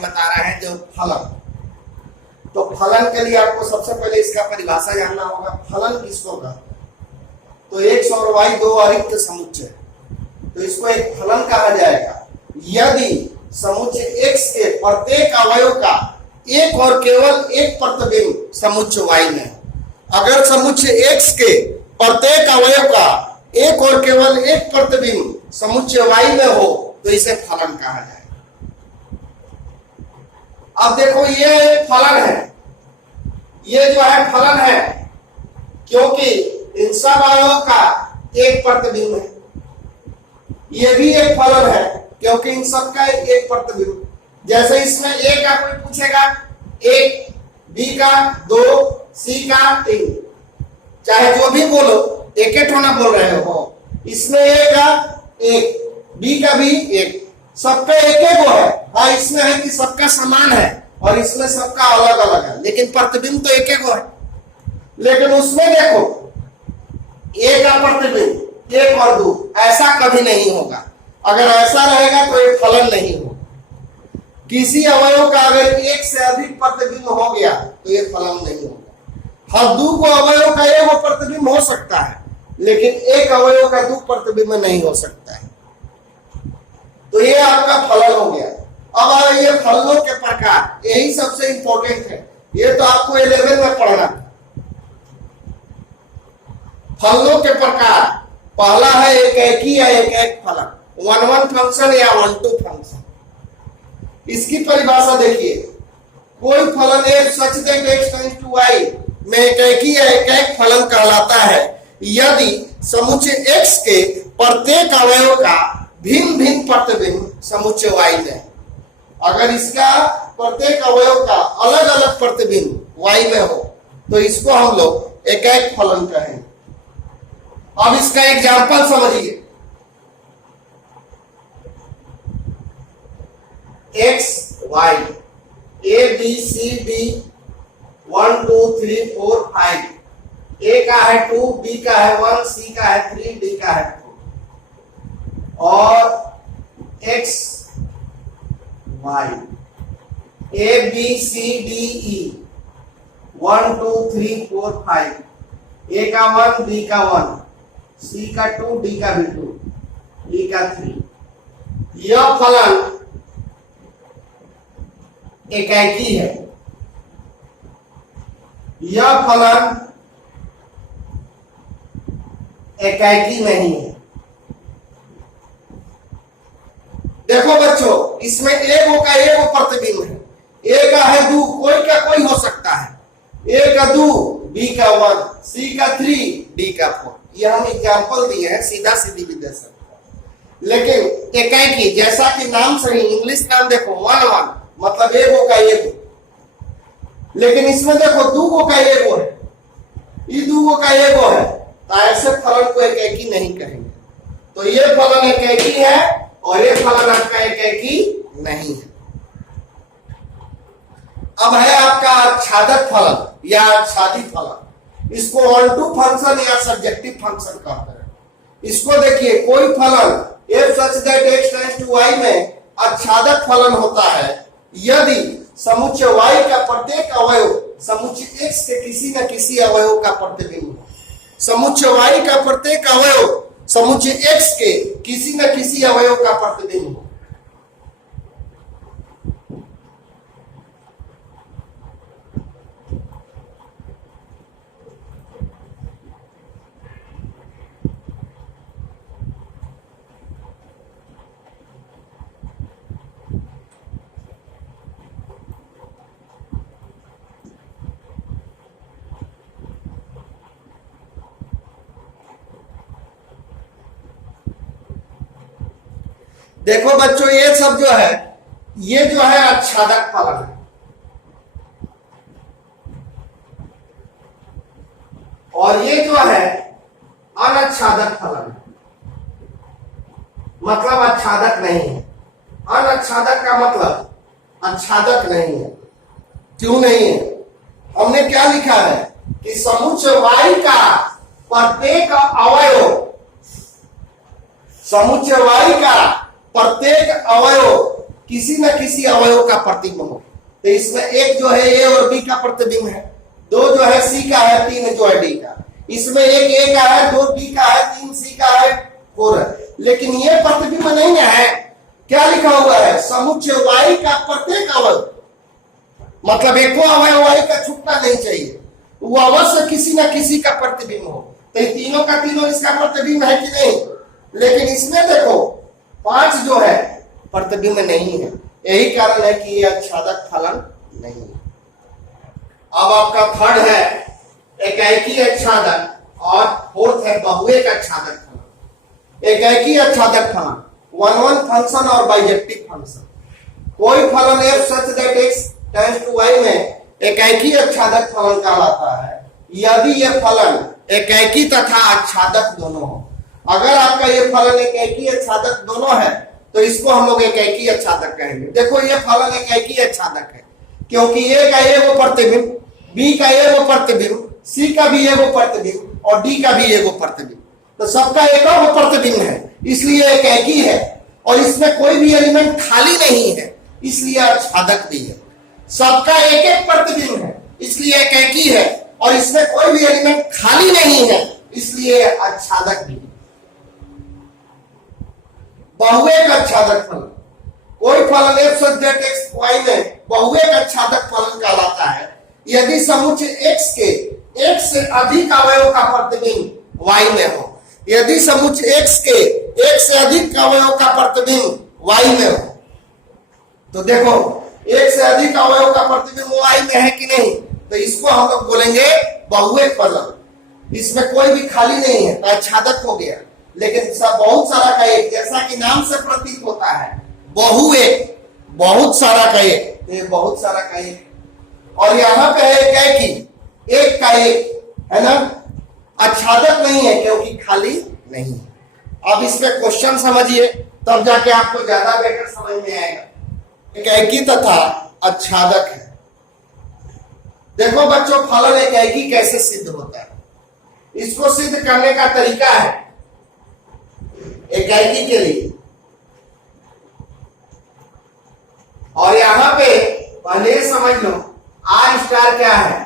बता रहे हैं जो फलन। तो फलन के लिए आपको सबसे पहले इसका परिभाषा जानना होगा। फलन किसको कहते हैं? तो x और y दो अरिक्त समुच्चय, तो इसको एक फलन कहा जाएगा यदि समुच्चय x के प्रत्येक अवयव का एक और केवल एक प्रतिबिंब समुच्चय y में हो। अगर समुच्चय x के प्रत्येक अवयव का एक और केवल एक प्रतिबिंब समुच्चय y में हो तो इसे फलन कहा जाएगा। अब देखो ये फलन है, ये जो है फलन है क्योंकि इन सब अवयवों का एक प्रतिबिंब है। ये भी एक फलन है क्योंकि इन सब का एक प्रतिबिंब। जैसे इसमें a का कोई पूछेगा 1, b का 2, c का 3, चाहे जो भी बोलो एक एक होना बोल रहे हो। इसमें a का 1, b का भी 1, सबका एक एक है। हाँ, इसमें है कि सबका समान है और इसमें सबका अलग अलग है, लेकिन प्रतिबिंब तो एक एक है। लेकिन उसमें देखो a का प्रतिबिंब 1 और 2 ऐसा कभी नहीं होगा। अगर ऐसा रहेगा तो ये फलन नहीं होगा। किसी अवयव का अगर एक से अधिक प्रतिबिंब हो गया तो ये फलन नहीं होगा। हर दो को अवयव का एक प्रतिबिंब हो सकता है, लेकिन एक अवयव का 2 प्रतिबिंब नहीं हो सकता है। तो ये आपका फलन हो गया। अब ये फलनों के प्रकार, यही सबसे इंपॉर्टेंट है। ये तो आपको 11 में पढ़ना। फलनों के प्रकार, पहला है एकैकी या एक फलन, 1-1 फंक्शन या 1-2 फंक्शन। इसकी परिभाषा देखिए, कोई फलन f such that x tends to y में एकैकी या एक फलन कहलाता है यदि समुच्चय x के प्रत्येक अवयव का भिन्न भिन्न प्रतिबिंब समुच्चय y में। अगर इसका प्रत्येक अवयव का अलग अलग प्रतिबिंब y में हो तो इसको हम लोग एक फलन कहेंगे। अब इसका एग्जाम्पल समझिए। x y a b c d 1 2 3 4 5, a का है 2, b का है 1, c का है 3, d का है 4। और x y a b c d e 1 2 3 4 5, a का 1, b का 1, c का 2, d का भी 2, e का 3। यह फलन एकैकी है। यह फलन एकैकी नहीं है। देखो बच्चों, इसमें एक का एक प्रतिबिंब है। ए का है 2, कोई का कोई हो सकता है। ए का 2, बी का 1, सी का 3, डी का 4। ये हम एग्जाम्पल दिए हैं, सीधा सीधी विधि से। लेकिन एकैकी, जैसा कि नाम से ही, इंग्लिश नाम देखो 1-1 मतलब एगो का एगो। लेकिन इसमें देखो 2 का एगो है, ये 2 का एगो है, तो ऐसे फलन को एकैकी नहीं कहेंगे। तो ये फलन एकैकी है और ये फलन आपका एकैकी नहीं है। अब है आपका आच्छादक फलन या आच्छादित फलन। इसको 1-2 फंक्शन या सब्जेक्टिव फंक्शन कहते हैं। इसको देखिए, कोई फलन f such that x tends to y में आच्छादक फलन होता है यदि समुच्चय y का प्रत्येक अवयव समुच्चय x के किसी न किसी अवयव का प्रतिबिंब हो। समुच्चय y का प्रत्येक अवयव समुच्चय x के किसी न किसी अवयव का प्रतिबिंब हो। देखो बच्चों, ये सब जो है, ये जो है आच्छादक फलन है। और ये जो है अनाच्छादक फलन है, मतलब आच्छादक नहीं है। अनाच्छादक का मतलब आच्छादक नहीं है। क्यों नहीं है? हमने क्या लिखा है कि समुच्चय y का प्रत्येक अवयव, समुच्चय y का प्रत्येक अवयव किसी न किसी अवयव का प्रतिबिंब हो। तो इसमें एक जो है ए और बी का प्रतिबिंब है, दो जो है सी का है, तीन जो है डी का। इसमें एक ए का है, दो बी का है, तीन सी का है, फोर है। लेकिन ये प्रतिबिंब नहीं है, क्या लिखा हुआ है, समुच्चय वाई का प्रत्येक अवयव, मतलब एको अवयव वाई का छूटना नहीं चाहिए, वो अवश्य किसी न किसी का प्रतिबिंब हो। तो तीनों का तीनों इसका प्रतिबिंब है कि नहीं, लेकिन इसमें देखो पांच जो है प्रतिबिंब नहीं है, यही कारण है कि यह आच्छादक फलन नहीं है। अब आपका थर्ड है एकाएकी आच्छादक और फोर्थ है बहुएक आच्छादक फलन। एकाएकी आच्छादक फलन वन वन फंक्शन और बाइजेक्टिव फंक्शन। कोई फलन f such that x tends to y में एकाएकी आच्छादक फलन कहलाता है यदि यह फलन एकाएकी तथा आच्छादक दोनों हो। अगर आपका ये फलन एकाएकी आच्छादक दोनों है तो इसको हम लोग एकाएकी आच्छादक कहेंगे। देखो ये फलन एकाएकी आच्छादक है क्योंकि ए का ए वो प्रतिबिंब, बी का ए वो प्रतिबिंब, सी का भी ए वो प्रतिबिंब और डी का भी ए वो प्रतिबिंब, तो सबका एक वो प्रतिबिंब है, इसलिए एकाएकी है। और इसमें कोई भी एलिमेंट खाली नहीं है, इसलिए आच्छादक भी है। सबका एक एक प्रतिबिंब है, इसलिए एकाएकी है। और इसमें कोई भी एलिमेंट खाली नहीं है, इसलिए आच्छादक भी है। बहुएक आच्छादक फलन, कोई फलन f such that x y में बहुएक आच्छादक फलन कहलाता है यदि समुच्चय x के एक से अधिक अवयव का प्रतिबिंब y में हो। यदि समुच्चय x के एक से अधिक अवयव का प्रतिबिंब y में हो, तो देखो एक से अधिक अवयव का प्रतिबिंब y में है कि नहीं, तो इसको हम लोग बोलेंगे बहुएक फलन। इसमें कोई भी खाली नहीं है, आच्छादक हो गया। लेकिन सब बहुत सारा का एक, जैसा कि नाम से प्रतीत होता है बहुएक, बहुत सारा का एक, ये बहुत सारा का एक। और यहाँ पे है एकाएकी, एक का एक है ना, आच्छादक नहीं है क्योंकि खाली नहीं है। अब इसमें क्वेश्चन समझिए तब जाके आपको ज्यादा बेटर समझ में आएगा। एकाएकी तथा आच्छादक है। देखो बच्चों फलन एकाएकी कैसे सिद्ध होता है, इसको सिद्ध करने का तरीका है एकाएकी के लिए। और यहां पे पहले समझ लो आर स्टार क्या है,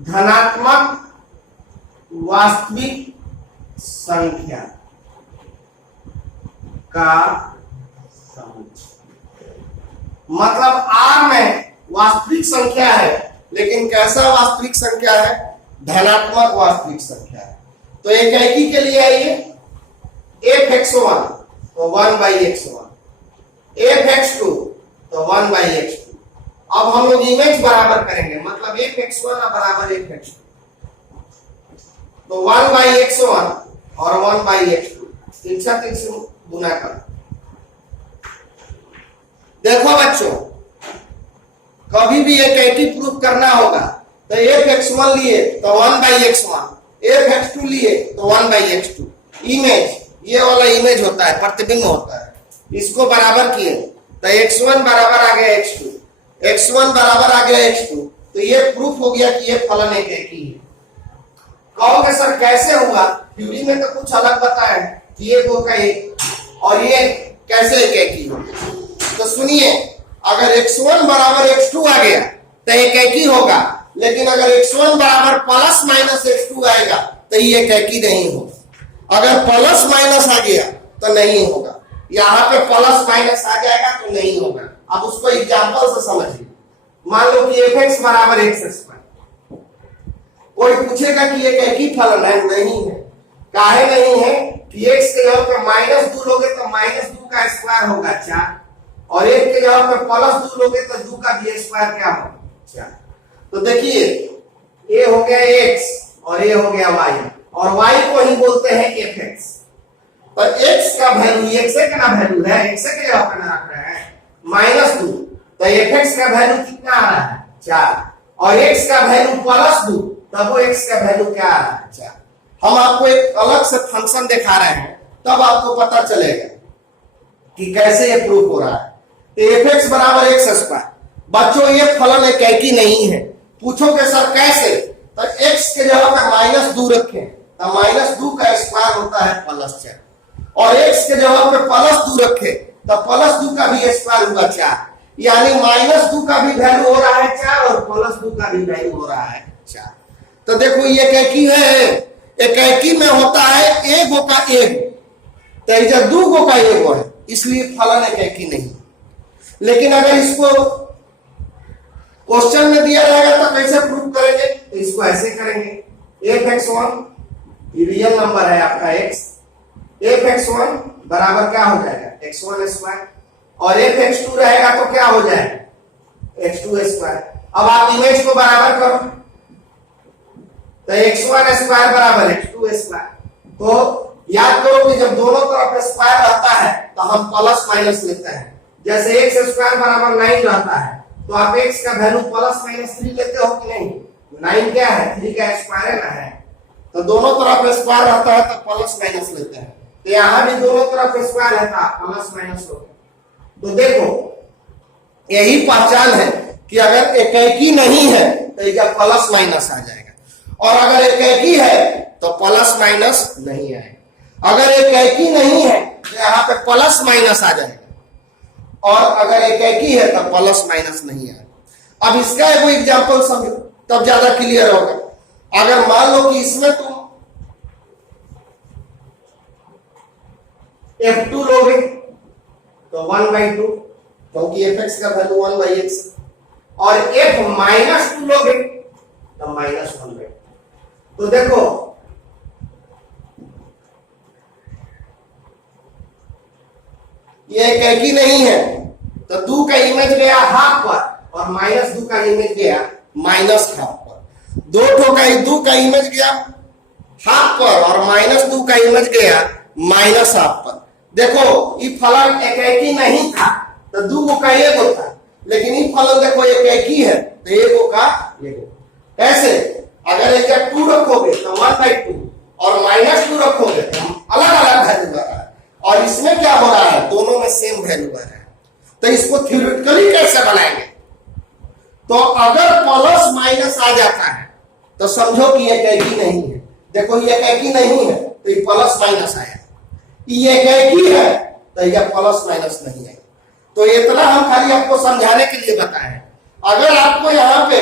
धनात्मक वास्तविक संख्या का समुच्चय। मतलब आर में वास्तविक संख्या है, लेकिन कैसा वास्तविक संख्या है, धनात्मक वास्तविक संख्या है। तो एकाएकी के लिए आइए f(x1) तो 1/x1, f(x2) तो 1/x2। अब हम लोग इमेज बराबर करेंगे, मतलब f(x1) बराबर f(x2), तो 1/x1 और 1/x2 तिरछा तिरछा गुना कर। देखो बच्चों कभी भी एकाएकी प्रूफ करना होगा तो f(x1) लिए तो 1/x1, f(x2) लिए तो 1/x2। इमेज, ये वाला इमेज होता है, प्रतिबिंब होता है, इसको बराबर किए तो x1 बराबर आ गया x2, x1 बराबर आ गया x2, तो ये प्रूफ हो गया कि ये फलन एकाएकी है। कहोगे सर कैसे हुआ, थ्योरी में तो कुछ अलग बताया है कि ये दो का एक और ये कैसे एकाएकी हो। तो सुनिए, अगर x1 बराबर x2 आ गया तो एकाएकी होगा, लेकिन अगर x1 बराबर प्लस माइनस x2 आएगा तो ये एकाएकी नहीं होगा। अगर प्लस माइनस आ गया तो नहीं होगा, यहाँ पे प्लस माइनस आ जाएगा तो नहीं होगा। अब उसको एग्जांपल से समझिए। मान लो कि f(x) बराबर x²। कोई पूछेगा कि ये एकाएकी फलन है, नहीं है। काहे नहीं है कि x के जगह पे -2 लोगे तो -2 का स्क्वायर होगा 4, और 1 के जगह पे +2 लोगे तो 2 का भी स्क्वायर क्या होगा 4। तो देखिए ये हो गया x और ये हो गया y, और y को ही बोलते हैं f(x). तो x का वैल्यू x का ना वैल्यू है, x के जगह पे ना रख रहे हैं -2, तो f(x) का वैल्यू कितना आ रहा है 4, और x का वैल्यू +2, तब वो x का वैल्यू क्या आ रहा है 4। हम आपको एक अलग से फंक्शन दिखा रहे हैं, तब आपको पता चलेगा कि कैसे ये प्रूफ हो रहा है। f(x) बराबर x²। बच्चों ये फलन एकाएकी नहीं है। पूछोगे सर कैसे, तो x के जगह पे -2 रखें तो -2 का स्क्वायर होता है +4, और x के जगह पे +2 रखें तो प्लस 2 का भी स्क्वायर हुआ 4, यानी -2 का भी वैल्यू हो रहा है 4 और +2 का भी वैल्यू हो रहा है 4। तो देखो ये एकैकी है, एकैकी में होता है एगो का एगो, तो इधर 2 गो का एगो है, इसलिए फलन एकैकी नहीं। लेकिन अगर इसको क्वेश्चन में दिया जाएगा तो कैसे प्रूव करेंगे, तो इसको ऐसे करेंगे, f(x1) रियल नंबर है आपका x, f(x1) बराबर क्या हो जाएगा x1 स्क्वायर, और f(x2) रहेगा तो क्या हो जाएगा x2 स्क्वायर। अब आप इमेज को बराबर करो, तो x1 स्क्वायर बराबर x2 स्क्वायर। तो याद करो कि जब दोनों तरफ स्क्वायर रहता है तो हम प्लस माइनस लेते हैं। जैसे x स्क्वायर बराबर 9 रहता है तो आप x का वैल्यू +-3 लेते हो कि नहीं। 9 क्या है, 3 का स्क्वायर है ना है, तो दोनों तरफ स्क्वायर रहता है तो प्लस माइनस लेते हैं। तो यहां भी दोनों तरफ स्क्वायर रहता है, प्लस माइनस हो गया। तो देखो यही पहचान है कि अगर एकैकी नहीं है तो यह प्लस माइनस आ जाएगा, और अगर एकैकी है तो प्लस माइनस नहीं आएगा। अगर एकैकी नहीं है तो यहाँ पे प्लस माइनस आ जाएगा, और अगर एकैकी है तो प्लस माइनस नहीं आएगा। अब इसका एक एग्जांपल समझो तब ज्यादा क्लियर होगा। अगर मान लो कि इसमें तुम f2 लोगे तो 1/2, क्योंकि fx का वैल्यू 1/x, और f-2 लोगे तो -1/2। तो देखो ये एकैकी नहीं है, तो 2 का इमेज गया हाफ पर और -2 का इमेज गया -हाफ पर। 2 का इमेज गया हाफ पर और -2 का इमेज गया -हाफ पर। देखो ये फलन एकैकी नहीं था तो 2 गो का एगो था, लेकिन ये फलन देखो एकैकी है तो एगो का एगो। कैसे, अगर एक 2 रखोगे तो 1/2 और -2 रखोगे तो अलग अलग वैल्यू आ रहा है, और इसमें क्या हो रहा है, दोनों में सेम वैल्यू आ रहा है। तो इसको थ्योरेटिकली कैसे बनाएंगे, तो अगर प्लस माइनस आ जाता है तो समझो कि ये एकैकी नहीं है। देखो ये एकैकी नहीं है तो ये प्लस माइनस आया, ये एकैकी है तो यह प्लस माइनस नहीं है। तो इतना हम खाली आपको समझाने के लिए बताएं। अगर आपको यहाँ पे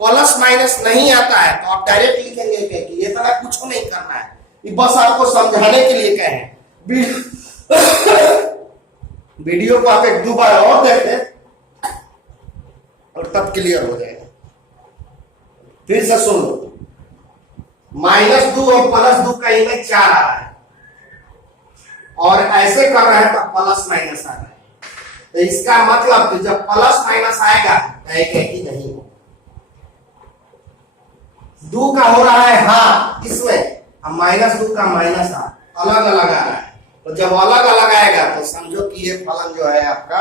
प्लस माइनस नहीं आता है तो आप डायरेक्ट लिखेंगे एकैकी, इतना कुछ नहीं करना है, ये बस आपको समझाने के लिए कहें। वीडियो को आप 1-2 बार और देखें और तब क्लियर हो जाएगा। फिर से सुन लो, -2 और +2 का इमेज 4 आ रहा है, और ऐसे कर रहे हैं तो प्लस माइनस आ रहा है। तो इसका मतलब कि जब प्लस माइनस आएगा तो एकैकी नहीं हो। 2 का हो रहा है हाफ इसमें, अब -2 का -हाफ, अलग अलग आ रहा है। तो जब अलग अलग आएगा तो समझो कि ये फलन जो है आपका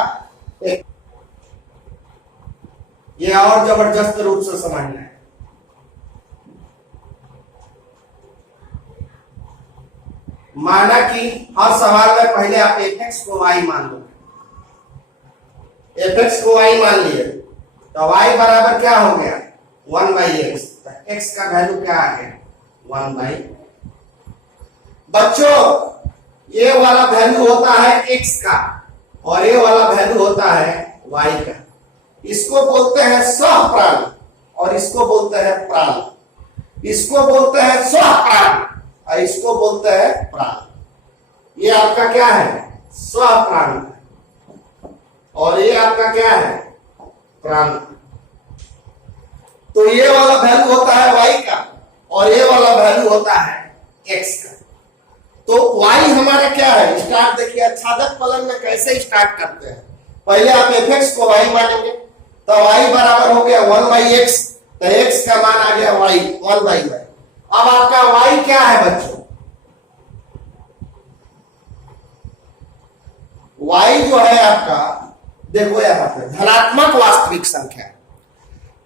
ये और जबरदस्त रूप से समझना है। माना कि हर सवाल में पहले आप fx को y मान लो, fx को y मान लिए तो y बराबर क्या हो गया 1/x, तो x का वैल्यू क्या आ गया 1/। बच्चों ये वाला वैल्यू होता है x का और ये वाला वैल्यू होता है y का। इसको बोलते हैं सहप्राण और इसको बोलते हैं प्राण। इसको बोलते हैं सहप्राण और इसको बोलते हैं प्राण। ये आपका क्या है सहप्राण, और ये आपका क्या है प्राण। तो ये वाला वैल्यू होता है y का और ये वाला वैल्यू होता है x का। तो y हमारा क्या है, स्टार्ट देखिए अच्छादक फलन में कैसे स्टार्ट करते हैं। पहले आप fx को y मानेंगे तो y बराबर हो गया 1/x, तो x का मान आ गया y 1/y। अब आपका y क्या है बच्चों, y जो है आपका देखो यहाँ पे धनात्मक वास्तविक संख्या।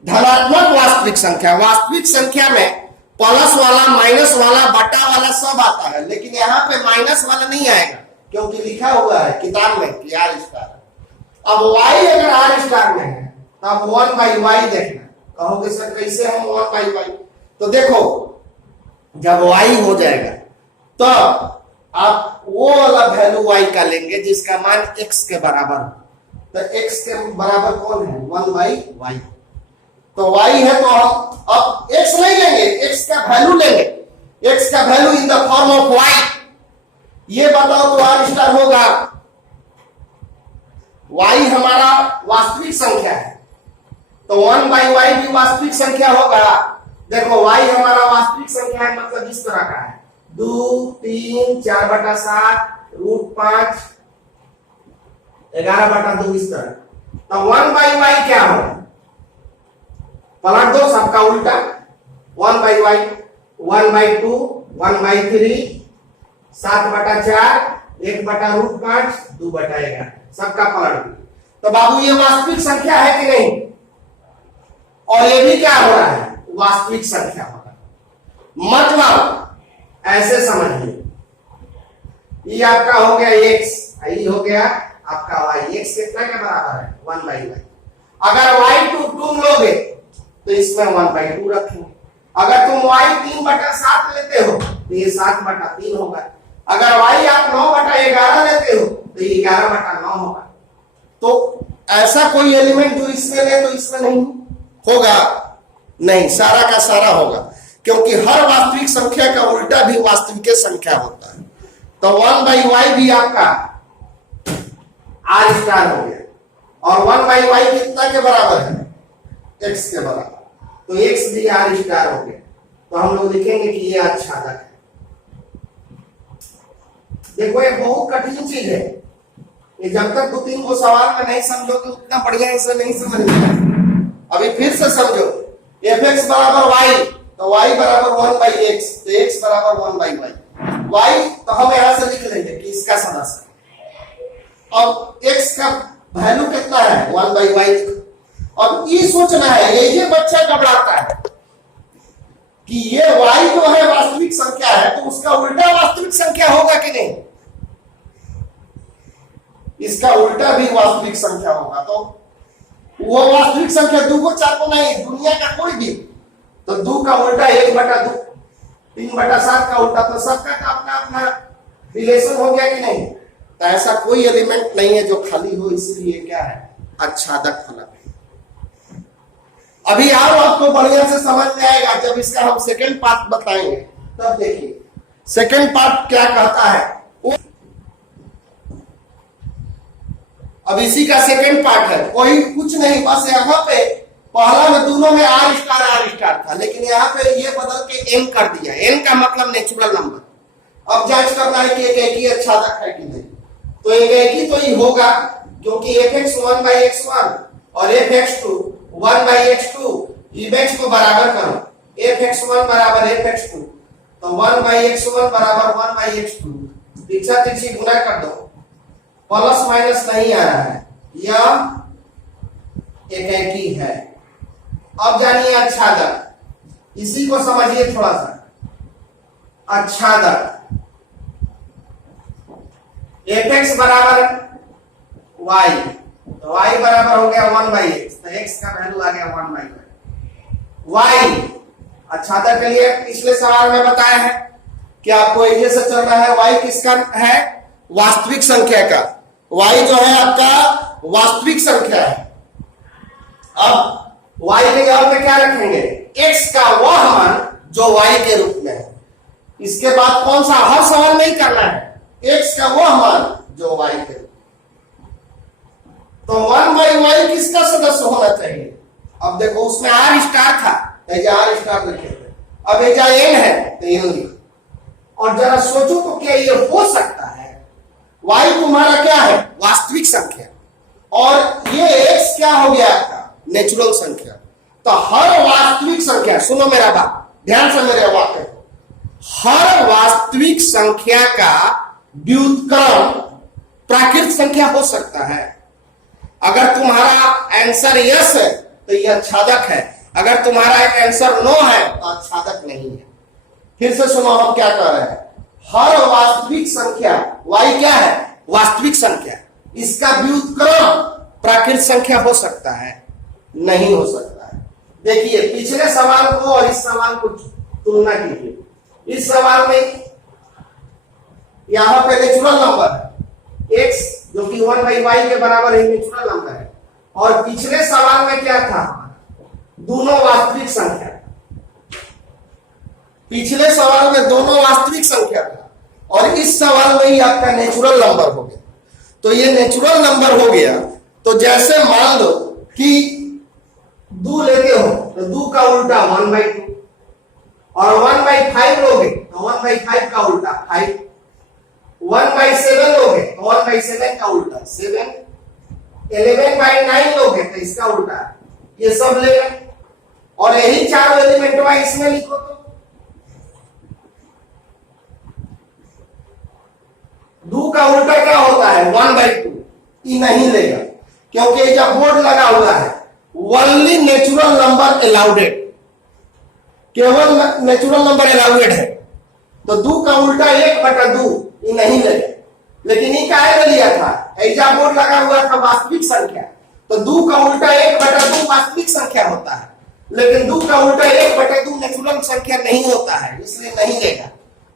धनात्मक वास्तविक संख्या, वास्तविक संख्या में प्लस वाला माइनस वाला बटा वाला सब आता है, लेकिन यहाँ पे माइनस वाला नहीं आएगा क्योंकि लिखा हुआ है किताब में कि R स्टार। अब y अगर R स्टार में है तो अब 1/y देखना। कहोगे सर कैसे हम 1/y, तो देखो जब y हो जाएगा तो आप वो वाला वैल्यू y का लेंगे जिसका मान x के बराबर हो। तो x के बराबर कौन है? 1/y। तो y है तो हम अब x नहीं लेंगे, x का वैल्यू लेंगे, x का value in the form of y। ये बताओ तो r स्टार होगा, y हमारा वास्तविक संख्या है तो 1/y भी वास्तविक संख्या होगा। देखो y हमारा वास्तविक संख्या है, मतलब इस तरह का है 2, 3, 4/7, √5, 11/2 इस तरह। तो 1/y क्या हो? पलट दो सबका उल्टा, 1/y 1/2, 1/3, 7/4, 1/√5, 2/11 सबका पलट दो। तो बाबू ये वास्तविक संख्या है कि नहीं? और ये भी क्या हो रहा है? वास्तविक संख्या हो रहा है। मतलब ऐसे समझिए, ये आपका हो गया x, ये हो गया आपका y। x कितना के बराबर है? 1/y। अगर y तुम लोगे तो इसमें 1/2 रखेंगे। अगर तुम y 3/7 लेते हो तो ये 7/3 होगा। अगर y आप 9/11 लेते हो तो ये 11/9 होगा। तो ऐसा कोई एलिमेंट जो इसमें ले तो इसमें नहीं होगा? नहीं, सारा का सारा होगा, क्योंकि हर वास्तविक संख्या का उल्टा भी वास्तविक संख्या होता है। तो 1/y भी आपका r स्टार हो गया, और 1/y कितना के बराबर है? x के बराबर। तो x भी r स्टार हो गया। तो हम लोग लिखेंगे कि ये आच्छादक है। देखो ये बहुत कठिन चीज है, ये जब तक 2-3 को सवाल में नहीं समझोगे उतना बढ़िया इसे नहीं समझ में। अभी फिर से समझो, fx बराबर y, तो y बराबर 1/x, तो x बराबर 1/y। y तो हम यहां से लिख लेंगे कि इसका सदस्य। अब x का वैल्यू कितना है? 1/y। अब ये सोचना है, ये बच्चा घबराता है कि ये y जो है वास्तविक संख्या है तो उसका उल्टा वास्तविक संख्या होगा कि नहीं? इसका उल्टा भी वास्तविक संख्या होगा। तो वो वास्तविक संख्या 2 को 4 को नहीं, दुनिया का कोई भी, तो 2 का उल्टा 1/2, 3/7 का उल्टा, तो सबका का अपना अपना रिलेशन हो गया कि नहीं? तो ऐसा कोई एलिमेंट नहीं है जो खाली हो, इसलिए क्या है? आच्छादक फलक। अभी आओ आपको बढ़िया से समझ में आएगा जब इसका हम सेकंड पार्ट बताएंगे। तब देखिए सेकंड पार्ट क्या कहता है। अब इसी का सेकंड पार्ट है, कोई कुछ नहीं, बस यहाँ पे पहला में दोनों में r स्टार था, लेकिन यहाँ पे ये बदल के n कर दिया। n का मतलब नेचुरल नंबर। अब जांच करना है कि एक एक ही आच्छादक है कि नहीं। तो एक ही तो ही होगा, क्योंकि fx 1/x1 और fx2 1/x2, इमेज को बराबर करो, fx1 बराबर fx2, तो 1/x1 बराबर 1/x2, पीछा तिरछी गुना कर दो, प्लस माइनस नहीं आ रहा है, यह एक ही है। अब जानिए आच्छादक, इसी को समझिए थोड़ा सा। आच्छादक fx बराबर y, तो y बराबर हो गया 1/x, तो x का वैल्यू आ गया 1/y। y आच्छादक के लिए पिछले सवाल में बताया है कि आपको ये से चलना है। y किसका है? वास्तविक संख्या का। y जो है आपका वास्तविक संख्या है। अब y के जगह पे क्या रखेंगे? x का वह मान जो y के रूप में है। इसके बाद कौन सा हर सवाल नहीं करना है, x का वह मान जो y के रूप। तो 1/y किसका सदस्य होना चाहिए? अब देखो उसमें r स्टार था, r स्टार लिखे थे, अब एजा n है तो n लिखो। और जरा सोचो तो क्या ये हो सकता है? y तुम्हारा क्या है? वास्तविक संख्या, और ये x क्या हो गया आपका? नेचुरल संख्या। तो हर वास्तविक संख्या, सुनो मेरा बात ध्यान से, मेरे वाक्य, हर वास्तविक संख्या का व्युत्क्रम प्राकृत संख्या हो सकता है। अगर तुम्हारा आंसर यस है तो यह आच्छादक है, अगर तुम्हारा आंसर नो है तो आच्छादक नहीं है। फिर से सुनो हम क्या कह रहे हैं। हर वास्तविक संख्या, y क्या है? वास्तविक संख्या, इसका व्युत्क्रम प्राकृत संख्या हो सकता है? नहीं हो सकता है। देखिए पिछले सवाल को और इस सवाल को तुलना कीजिए। इस सवाल में यहाँ पे नेचुरल नंबर है x जो कि 1/y के बराबर है, नेचुरल नंबर है। और पिछले सवाल में क्या था, दोनों वास्तविक संख्या। पिछले सवाल में दोनों वास्तविक संख्या था और इस सवाल में ही आपका नेचुरल नंबर हो गया। तो ये नेचुरल नंबर हो गया। तो जैसे मान लो कि 2 लेते हो तो 2 का उल्टा 1/2 और 1/5 लोगे तो 1/5 का उल्टा 5, 1/7 लोगे तो 1/7 का उल्टा 7, 11/9 लोगे तो इसका उल्टा, ये सब ले और यही चारों एलिमेंट वाइज इसमें लिखो तो 2 का उल्टा क्या होता है 1/2, ये नहीं लेगा क्योंकि जब बोर्ड लगा हुआ है ओनली नेचुरल नंबर अलाउडेड, केवल नेचुरल नंबर अलाउडेड है। तो 2 का उल्टा 1/2 ये नहीं लेगा। लेकिन ये क्या लिया था, ऐजा बोर्ड लगा हुआ था वास्तविक संख्या, तो 2 का उल्टा 1/2 वास्तविक संख्या होता है, लेकिन 2 का उल्टा 1/2 नेचुरल संख्या नहीं होता है, इसलिए नहीं लेगा।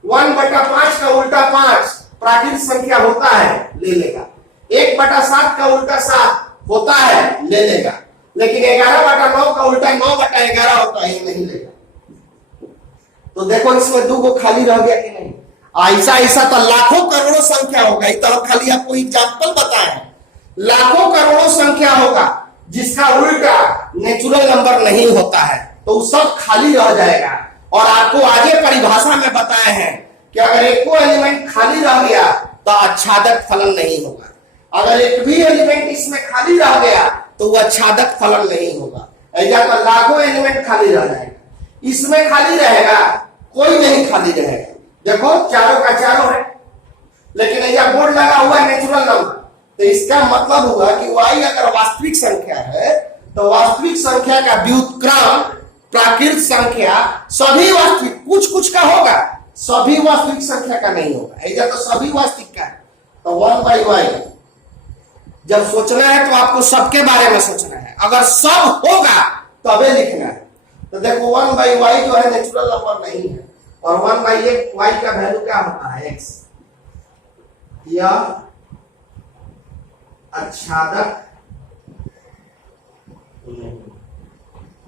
1/5 का उल्टा 5 प्राकृतिक संख्या होता है, ले लेगा। 1/7 का उल्टा 7 होता है, ले लेगा। लेकिन 11/9 का उल्टा 9/11 होता है, ये नहीं लेगा। तो देखो इसमें 2 को खाली रह गया कि नहीं। ऐसा ऐसा तो लाखों करोड़ों संख्या होगा, ये तो खाली आपको एग्जाम्पल बताए, लाखों करोड़ों संख्या होगा जिसका उल्टा नेचुरल नंबर नहीं होता है, तो वो सब खाली रह जाएगा। और आपको आगे परिभाषा में बताए हैं कि अगर एक को एलिमेंट खाली रह गया तो आच्छादक फलन नहीं होगा, अगर एक भी एलिमेंट इसमें खाली रह गया तो वो आच्छादक फलन नहीं होगा। ऐसा तो लाखों एलिमेंट खाली रह जाएगा, इसमें खाली रहेगा, कोई नहीं खाली रहेगा। देखो चारों का चारों है, लेकिन ऐसा बोर्ड लगा हुआ है नेचुरल नंबर, तो इसका मतलब हुआ कि y अगर वास्तविक संख्या है तो वास्तविक संख्या का व्युत्क्रम प्राकृतिक संख्या सभी वास्तविक, कुछ कुछ का होगा, सभी वास्तविक संख्या का नहीं होगा। ऐसा तो सभी वास्तविक का है। तो 1/y जब सोचना है तो आपको सबके बारे में सोचना है, अगर सब होगा तबे लिखना है। तो देखो 1/y जो है नेचुरल नंबर नहीं है, और 1/y का वैल्यू क्या होता है x, यह आच्छादक,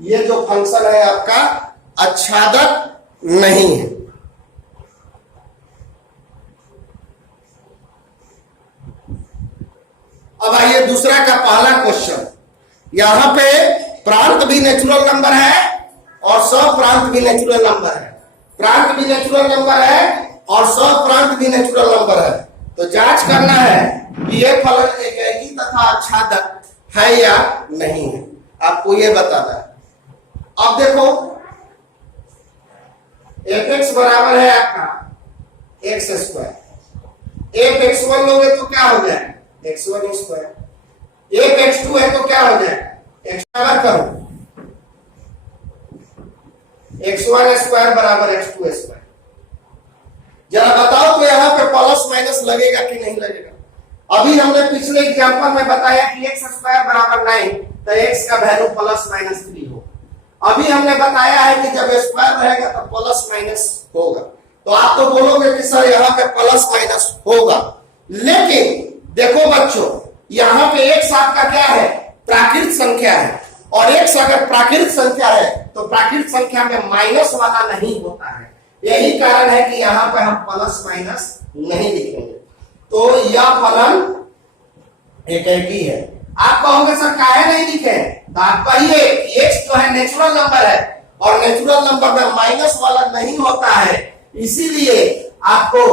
ये जो फंक्शन है आपका आच्छादक नहीं है। अब आइए दूसरा का पहला क्वेश्चन। यहां पे प्रांत भी नेचुरल नंबर है और सप्रांत भी नेचुरल नंबर है, प्रांत भी नेचुरल नंबर है और सप्रांत भी नेचुरल नंबर है। तो जांच करना है कि ये फलन एकैकी तथा आच्छादक है या नहीं है, आपको ये बताना है। अब देखो fx बराबर है आपका x², fx1 लोगे तो क्या हो जाएगा x1², fx2 है तो क्या हो जाएगा x बराबर करो x1² बराबर x2²। जरा बताओ तो यहाँ पे प्लस माइनस लगेगा कि नहीं लगेगा। अभी हमने पिछले एग्जांपल में बताया कि x² बराबर 9, तो x का वैल्यू +-3 हो। अभी हमने बताया है कि जब स्क्वायर रहेगा तो प्लस माइनस होगा। तो आप तो बोलोगे कि सर यहाँ पे प्लस माइनस होगा, लेकिन देखो बच्चों यहाँ पे x आपका क्या है, प्राकृतिक संख्या है, और x अगर प्राकृतिक संख्या है तो प्राकृतिक संख्या में माइनस वाला नहीं होता है। यही कारण है कि यहाँ पे हम प्लस माइनस नहीं लिखेंगे। तो यह फलन एकैकी है। आप कहोगे सर काहे नहीं लिखे, तात्पर्य x जो है नेचुरल नंबर है और नेचुरल नंबर में माइनस वाला नहीं होता है, इसीलिए आपको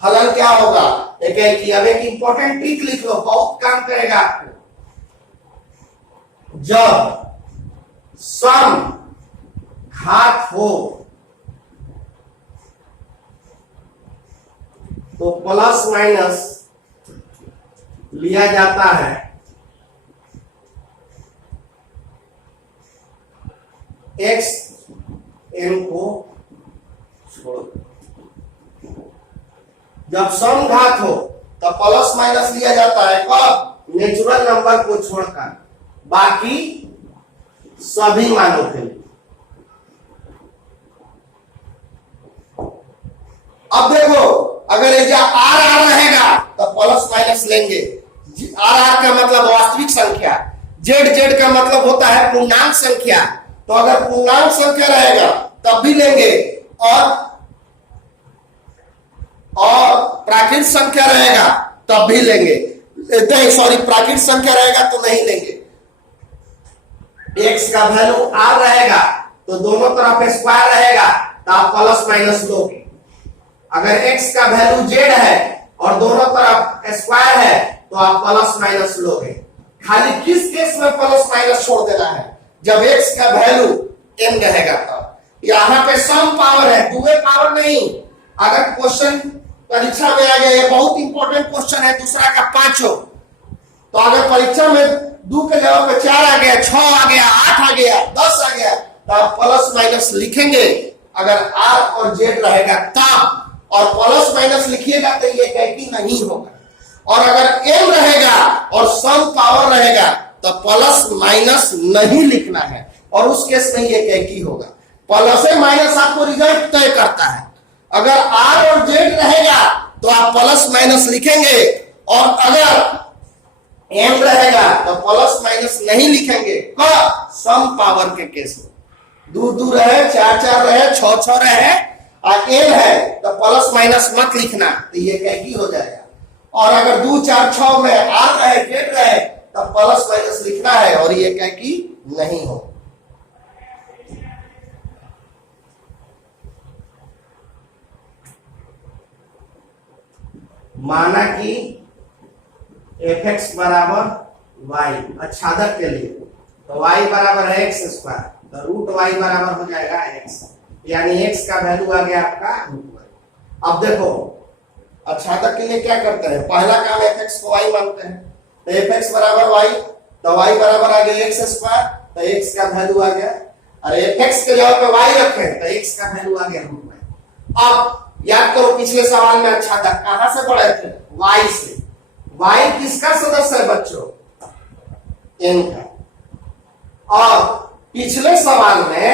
फलन क्या होगा एकैकी। अब एक इंपॉर्टेंट ट्रिक लिख लो, बहुत काम करेगा आपको। जब सम घात हो तो प्लस माइनस लिया जाता है, x m को छोड़। जब सम घात हो तो प्लस माइनस लिया जाता है कब, नेचुरल नंबर को छोड़कर, बाकी सभी मानों के लिए। अब देखो अगर ये आर आर रहेगा तो प्लस माइनस लेंगे। आर आर का मतलब वास्तविक संख्या, जेड जेड का मतलब होता है पूर्णांक संख्या, तो अगर पूर्णांक संख्या रहेगा तब भी लेंगे, और प्राकृत संख्या रहेगा तब भी लेंगे, सॉरी प्राकृत संख्या रहेगा तो नहीं लेंगे। x का वैल्यू r रहेगा तो दोनों तरफ स्क्वायर रहेगा तो आप प्लस माइनस लोगे। अगर x का वैल्यू z है और दोनों तरफ स्क्वायर है तो आप प्लस माइनस लोगे। खाली किस केस में प्लस माइनस छोड़ देना है, जब x का वैल्यू n रहेगा तब। यहाँ पे सम पावर है, दुए पावर नहीं। अगर क्वेश्चन परीक्षा में आ गया, ये बहुत इंपॉर्टेंट क्वेश्चन है, दूसरा का 5 हो, तो अगर परीक्षा में 2 के जगह पे 4 आ गया, 6 आ गया, 8 आ गया, 10 आ गया, तो आप प्लस माइनस लिखेंगे अगर r और z रहेगा तब, और प्लस माइनस लिखिएगा तो ये एकी नहीं होगा। और अगर m रहेगा और सम पावर रहेगा तो प्लस माइनस नहीं लिखना है, और उस केस में ये एकी होगा। प्लस माइनस आपको रिजल्ट तय करता है। अगर r और z रहेगा तो आप प्लस माइनस लिखेंगे, और अगर m रहेगा तो प्लस माइनस नहीं लिखेंगे। कब? सम पावर के केस में। 2 2 रहे, 4 4 रहे, 6 6 रहे, और m है तो प्लस माइनस मत लिखना, तो ये एकी हो जाएगा। और अगर 2 4 6 में r रहे, z रहे, तो प्लस माइनस लिखना है, और ये एकी नहीं हो। माना कि fx बराबर y, अच्छादक के लिए तो y बराबर है x स्क्वायर, तो रूट y बराबर हो जाएगा x, यानी x का वैल्यू आ गया आपका रूट y। अब देखो अच्छादक के लिए क्या करते हैं, पहला काम fx को y मानते हैं, तो fx बराबर y, तो y बराबर आ गया x स्क्वायर, तो x का वैल्यू आ गया, और fx के जगह पे y रखें तो x का वैल्यू आ गया रूट y। अब याद करो पिछले सवाल में अच्छादक कहां से पढ़े थे, y से। y किसका सदस्य है बच्चों, n का। और पिछले सवाल में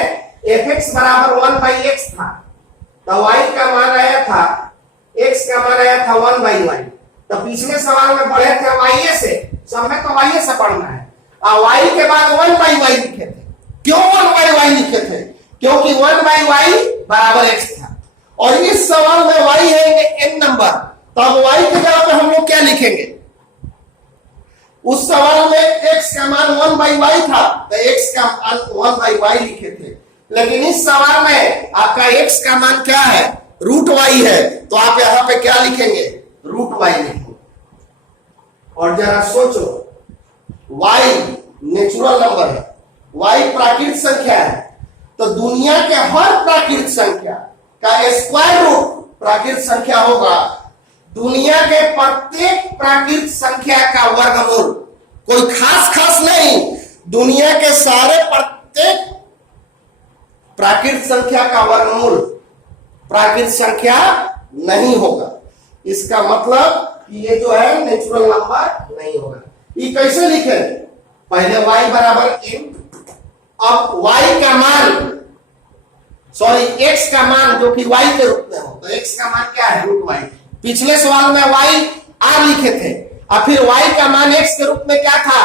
fx बराबर 1/x था, तो y का मान आया था, x का मान आया था 1/y। तो पिछले सवाल में पढ़े थे y से, सब में तो y से पढ़ना है, और y के बाद 1/y लिखे थे। क्यों 1/y लिखे थे, क्योंकि 1/y बराबर x था, और इस सवाल में y है n नंबर, तो अब y की जगह पे हम लोग क्या लिखेंगे, उस सवाल में x का मान 1/y था तो x का मान 1/y लिखे थे, लेकिन इस सवाल में आपका x का मान क्या है, रूट y है, तो आप यहां पे क्या लिखेंगे, रूट y लिखेंगे। और जरा सोचो, y नेचुरल नंबर है, y प्राकृत संख्या है, तो दुनिया के हर प्राकृत संख्या का स्क्वायर रूट प्राकृत संख्या होगा। दुनिया के प्रत्येक प्राकृत संख्या का वर्गमूल, कोई खास नहीं, दुनिया के सारे प्रत्येक प्राकृत संख्या का वर्गमूल प्राकृत संख्या नहीं होगा। इसका मतलब कि ये जो है नेचुरल नंबर नहीं होगा। ये कैसे लिखे, पहले y बराबर m, अब y का मान, सॉरी x का मान जो कि y के रूप में हो, तो x का मान क्या है, रूट y। पिछले सवाल में y r लिखे थे, और फिर y का मान x के रूप में क्या था,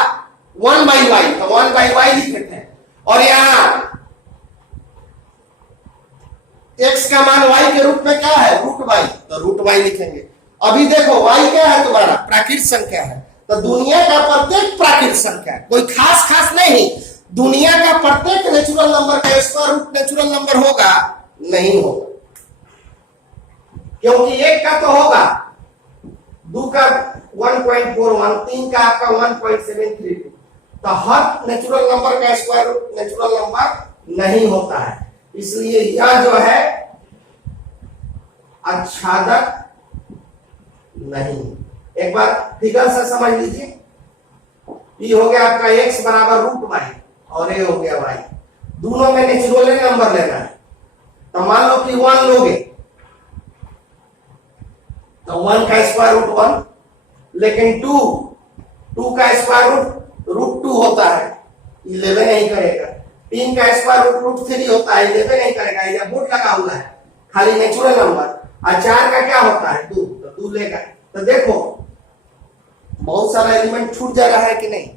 1/y, तो 1/y लिखे थे, और यहाँ x का मान y के रूप में क्या है, रूट y, तो रूट y लिखेंगे। अभी देखो y क्या है तुम्हारा, प्राकृत संख्या है, तो दुनिया का प्रत्येक प्राकृत संख्या, कोई खास नहीं, दुनिया का प्रत्येक नेचुरल नंबर का स्क्वायर रूट नेचुरल नंबर होगा, नहीं होगा, क्योंकि एक का तो होगा, 2 का 1.41, 3 का आपका 1.73, तो हर नेचुरल नंबर का स्क्वायर रूट नेचुरल नंबर नहीं होता है। इसलिए यह जो है अच्छादक नहीं। एक बार फिगर से समझ लीजिए, ये हो गया आपका x बराबर रूट y, और ये हो गया y, दोनों में नेचुरल नंबर लेना है। तो मान लो कि 1 लोगे तो 1 का स्क्वायर रूट 1, लेकिन 2 का स्क्वायर रूट 2 होता है, 11 नहीं करेगा। 3 का स्क्वायर रूट 3 होता है, 11 नहीं करेगा, ये बोर्ड लगा हुआ है, खाली नेचुरल नंबर। और 4 का क्या होता है 2, तो 2 लेगा। तो देखो बहुत सारा एलिमेंट छूट जा रहा है कि नहीं।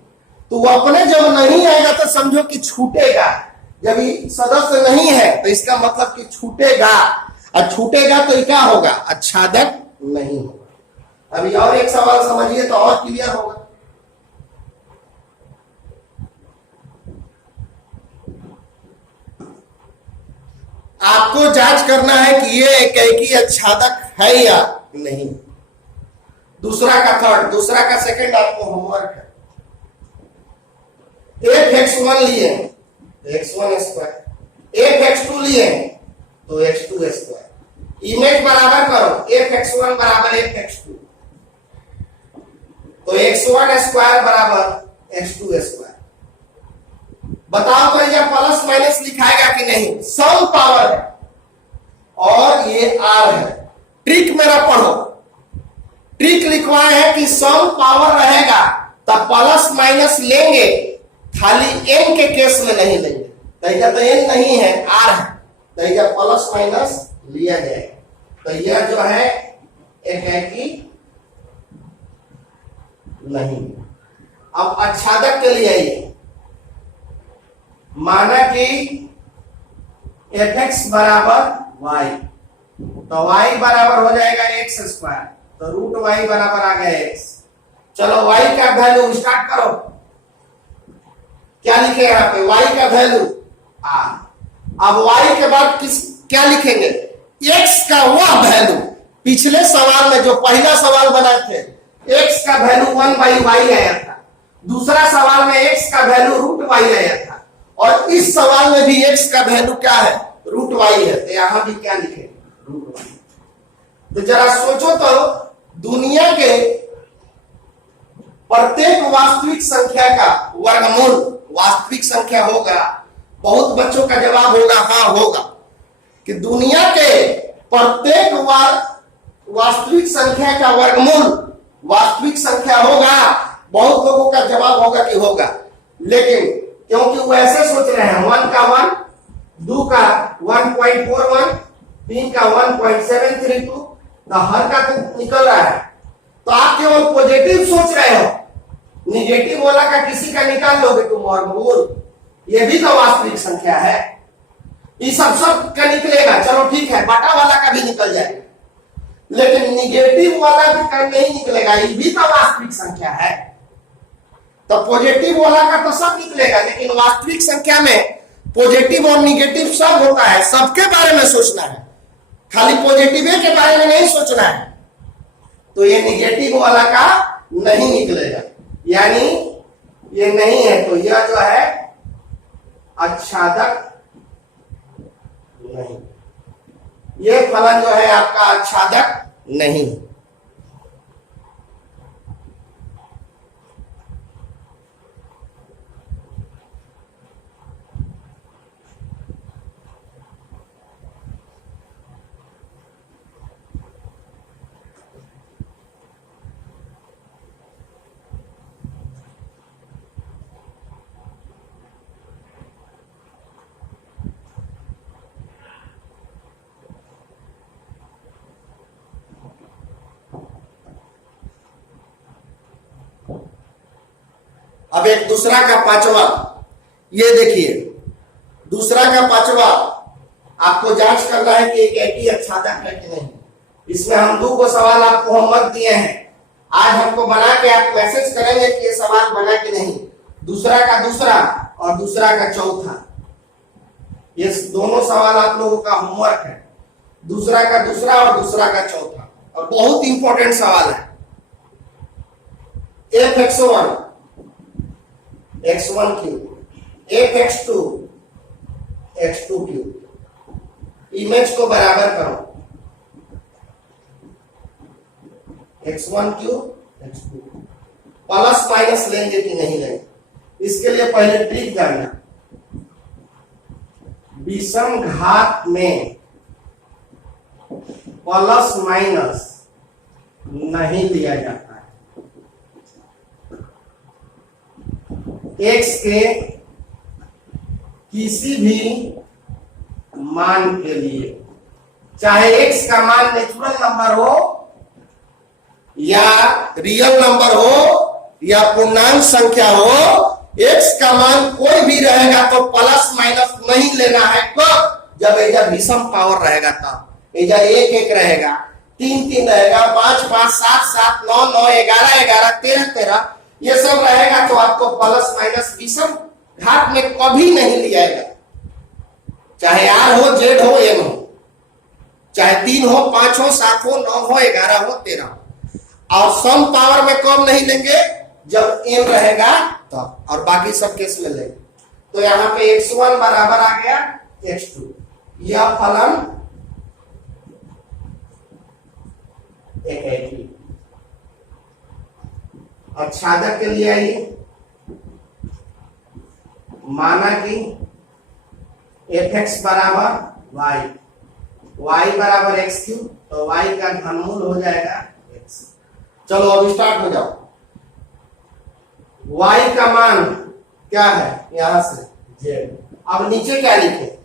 तो वो अपने जब नहीं आएगा तो समझो कि छूटेगा। जब ये सदस्य नहीं है तो इसका मतलब कि छूटेगा, और छूटेगा तो क्या होगा, आच्छादक नहीं होगा। अभी और एक सवाल समझिए तो और क्लियर होगा। आपको जांच करना है कि ये एकैकी आच्छादक है या नहीं। दूसरा का थर्ड, दूसरा का सेकंड आपको होमवर्क है। f(x1) लिए x1 स्क्वायर, f(x2) लिए तो x2 स्क्वायर। इमेज बराबर करो, f(x1) बराबर f(x2), तो x1 स्क्वायर बराबर x2 स्क्वायर। बताओ तो यह प्लस माइनस लिखाएगा कि नहीं। सम पावर है और ये r है। ट्रिक मेरा पढ़ो, ट्रिक लिखवाए है कि सम पावर रहेगा तब प्लस माइनस लेंगे, खाली n के केस में नहीं लेंगे। तो n नहीं है, r है, तो प्लस माइनस लिया जाएगा। तो यह जो है एकैकी नहीं। अब आच्छादक के लिए आइए, माना कि fx बराबर y, तो y बराबर हो जाएगा x स्क्वायर, तो रूट y बराबर आ गया x। चलो y का वैल्यू स्टार्ट करो, क्या लिखे यहाँ पे, y का वैल्यू r। अब y के बाद क्या लिखेंगे, x का वह वैल्यू। पिछले सवाल में जो पहला सवाल बनाए थे x का वैल्यू 1/y आया था, दूसरा सवाल में x का वैल्यू रूट y आया था, और इस सवाल में भी x का वैल्यू क्या है, रूट y है। तो यहां भी क्या लिखेंगे, रूट y। तो जरा सोचो तो दुनिया के प्रत्येक वास्तविक संख्या का वर्गमूल वास्तविक संख्या होगा। बहुत बच्चों का जवाब होगा हाँ होगा, कि दुनिया के प्रत्येक वास्तविक संख्या का वर्गमूल वास्तविक संख्या होगा। बहुत लोगों का जवाब होगा कि होगा, लेकिन क्योंकि वो ऐसे सोच रहे हैं 1 का 1, 2 का 1.41, 3 का 1.732, तो हर का तो निकल रहा है। तो आप केवल पॉजिटिव सोच रहे हो, निगेटिव वाला का किसी का निकाल लोगे तुम वर्गमूल, ये भी तो वास्तविक संख्या है। ये सब का निकलेगा, चलो ठीक है, बटा वाला का भी निकल जाएगा, लेकिन निगेटिव वाला भी का नहीं निकलेगा, ये भी तो वास्तविक संख्या है। तो पॉजिटिव वाला का तो सब निकलेगा, लेकिन वास्तविक संख्या में पॉजिटिव और निगेटिव सब होता है। सबके बारे में सोचना है, खाली पॉजिटिव के बारे में नहीं सोचना है। तो ये निगेटिव वाला का नहीं निकलेगा, यानी ये नहीं है। तो यह जो है आच्छादक नहीं, ये फलन जो है आपका आच्छादक नहीं। अब एक दूसरा का पांचवा, ये देखिए दूसरा का पांचवा आपको जांच करना है कि एकैकी आच्छादक है कि नहीं। इसमें हम 2 सवाल आपको होमवर्क दिए हैं, आज हमको बना के आप मैसेज करेंगे कि ये सवाल बना कि नहीं। दूसरा का दूसरा और दूसरा का चौथा, ये दोनों सवाल आप लोगों का होमवर्क है। दूसरा का दूसरा और दूसरा का चौथा, और बहुत इंपॉर्टेंट सवाल है। f(x1) x1 cube, f(x2) x2 cube. Image को बराबर करो, x1 cube x2। Plus minus लेंगे कि नहीं लेंगे, इसके लिए पहले ट्रिक जानना। विषम घात में प्लस माइनस नहीं लिया जाता है। x के किसी भी मान के लिए चाहे x का मान नेचुरल नंबर हो या रियल नंबर हो या पूर्णांक संख्या हो, x का मान कोई भी रहेगा तो प्लस माइनस नहीं लेना है। कब? जब एजा विषम पावर रहेगा तब। एजा 1 1 रहेगा, 3 3 रहेगा, 5 5 7 7 9 9 11 11 13 13 ये सब रहेगा तो आपको प्लस माइनस विषम घात में कभी नहीं लिया जाएगा। चाहे r हो, z हो, m हो, चाहे 3 हो, 5 हो, 7 हो, 9 हो, 11 हो, 13 हो। और सम पावर में कब नहीं लेंगे? जब m रहेगा तब, और बाकी सब केस में लेंगे। तो यहाँ पे x1 बराबर आ गया x2। यह फलन एक है कि आच्छादक के लिए आइए, माना कि fx बराबर y, y बराबर x क्यूब, तो y का घनमूल हो जाएगा x। चलो अब स्टार्ट हो जाओ। y का मान क्या है? यहां से z। अब नीचे क्या लिखे?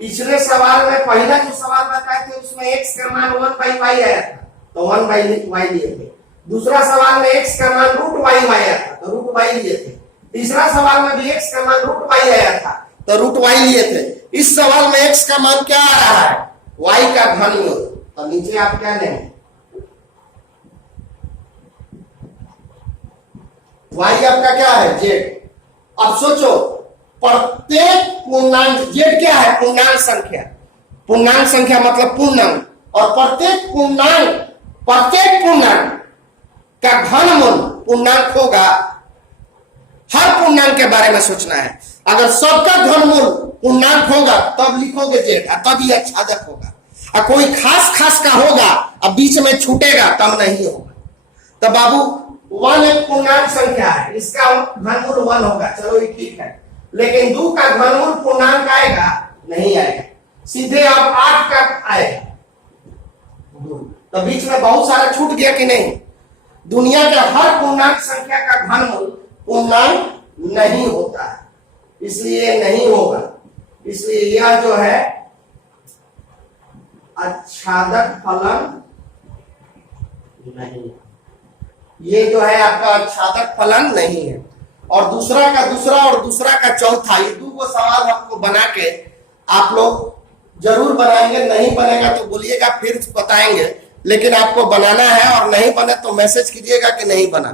पिछले सवाल में पहला जो सवाल बताए थे उसमें x का मान 1/y आया था, तो 1/y लिए थे। दूसरा सवाल में x का मान √y आया था, तो √y लिए थे। तीसरा सवाल में भी x का मान √y आया था, तो √y लिए थे। इस सवाल में x का मान क्या आ रहा है? y का घनमूल। तो नीचे आप क्या लेंगे? y आपका क्या है? z। अब सोचो, प्रत्येक पूर्णांक, z क्या है? पूर्णांक संख्या। पूर्णांक संख्या मतलब पूर्णांक, और प्रत्येक पूर्णांक का घनमूल पूर्णांक होगा। हर पूर्णांक के बारे में सोचना है। अगर सबका घनमूल पूर्णांक होगा तब लिखोगे z, तब ये आच्छादक होगा। और कोई खास का होगा अब बीच में छूटेगा तब नहीं होगा। तो बाबू 1 एक पूर्णांक संख्या है, इसका घनमूल 1 होगा, चलो ये ठीक है। लेकिन 2 का घनमूल पूर्णांक आएगा? नहीं आएगा, सीधे अब 8 का आएगा। तो बीच में बहुत सारा छूट गया कि नहीं? दुनिया के हर पूर्णांक संख्या का घनमूल पूर्णांक नहीं होता है, इसलिए नहीं होगा। इसलिए यह जो है आच्छादक फलन नहीं, ये जो है आपका आच्छादक फलन नहीं है। और दूसरा का चौथा, ये 2 सवाल हमको बना के आप लोग जरूर बनाएंगे। नहीं बनेगा तो बोलिएगा, फिर बताएंगे। लेकिन आपको बनाना है, और नहीं बने तो मैसेज कीजिएगा कि नहीं बना।